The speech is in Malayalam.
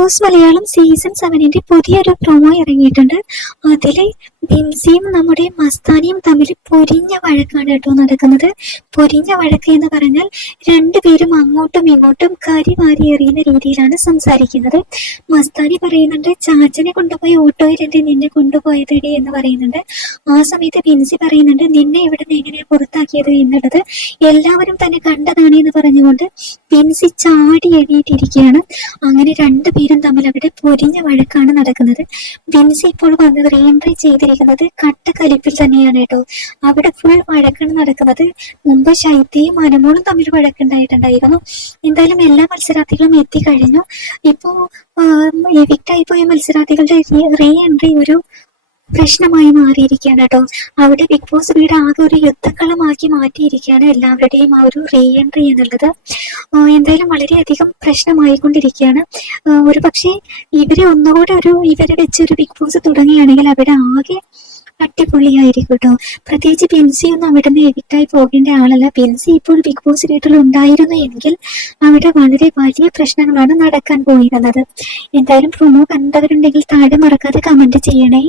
ബോസ് മലയാളം സീസൺ 7 പുതിയൊരു പ്രൊമോ ഇറങ്ങിയിട്ടുണ്ട്. അതില് ബിൻസിയും നമ്മുടെ മസ്താനിയും തമ്മിൽ പൊരിഞ്ഞ വഴക്കാണ് കേട്ടോ നടക്കുന്നത്. പൊരിഞ്ഞ വഴക്ക് എന്ന് പറഞ്ഞാൽ രണ്ടുപേരും അങ്ങോട്ടും ഇങ്ങോട്ടും കരി വാരി എറിയുന്ന രീതിയിലാണ് സംസാരിക്കുന്നത്. മസ്താനി പറയുന്നുണ്ട്, ചാച്ചനെ കൊണ്ടുപോയി ഓട്ടോയിലെത്തി നിന്നെ കൊണ്ടുപോയതടി എന്ന് പറയുന്നുണ്ട്. ആ സമയത്ത് ബിൻസി പറയുന്നുണ്ട്, നിന്നെ ഇവിടെ നിന്ന് എങ്ങനെയാ പുറത്താക്കിയത് എന്നുള്ളത് എല്ലാവരും തന്നെ കണ്ടതാണ് എന്ന് പറഞ്ഞുകൊണ്ട് ബിൻസി ചാടി എണീറ്റിരിക്കുകയാണ്. അങ്ങനെ രണ്ടുപേരും തമ്മിൽ അവിടെ പൊരിഞ്ഞ വഴക്കാണ് നടക്കുന്നത്. ബിൻസി ഇപ്പോൾ വന്ന് റീഎൻട്രി ചെയ്തിരിക്കുന്നത് കട്ടക്കലിപ്പിൽ തന്നെയാണ് കേട്ടോ. അവിടെ ഫുൾ വഴക്കാണ് നടക്കുന്നത്. മുമ്പ് ശൈത്യയും അനുമോളും തമ്മിൽ വഴക്കുണ്ടായിട്ടുണ്ടായിരുന്നു. എന്തായാലും എല്ലാ മത്സരാർത്ഥികളും എത്തിക്കഴിഞ്ഞു. ഇപ്പോ എവിക്റ്റായി പോയ മത്സരാർത്ഥികളുടെ റീഎൻട്രി ഒരു പ്രശ്നമായി മാറിയിരിക്കുകയാണ് കേട്ടോ. അവിടെ ബിഗ് ബോസ് വീട് ആകെ ഒരു യുദ്ധക്കളമാക്കി മാറ്റിയിരിക്കുകയാണ് എല്ലാവരുടെയും ആ ഒരു റീഎൻട്രി എന്നുള്ളത്. എന്തായാലും വളരെയധികം പ്രശ്നമായിക്കൊണ്ടിരിക്കുകയാണ്. ഒരു പക്ഷേ ഇവരെ വെച്ചൊരു ബിഗ് ബോസ് തുടങ്ങുകയാണെങ്കിൽ അവിടെ ആകെ അടിപൊളിയായിരിക്കും കേട്ടോ. പ്രത്യേകിച്ച് ബിൻസി ഒന്നും അവിടെ നിന്ന് എവിക്റ്റായി പോകേണ്ട ആളല്ല. ബിൻസി ഇപ്പോൾ ബിഗ് ബോസ് വീട്ടിൽ ഉണ്ടായിരുന്നു എങ്കിൽ അവിടെ വളരെ വലിയ പ്രശ്നങ്ങളാണ് നടക്കാൻ പോയിരുന്നത്. എന്തായാലും പ്രൊമോ കണ്ടവരുണ്ടെങ്കിൽ താഴെ മറക്കാതെ കമന്റ് ചെയ്യണേ.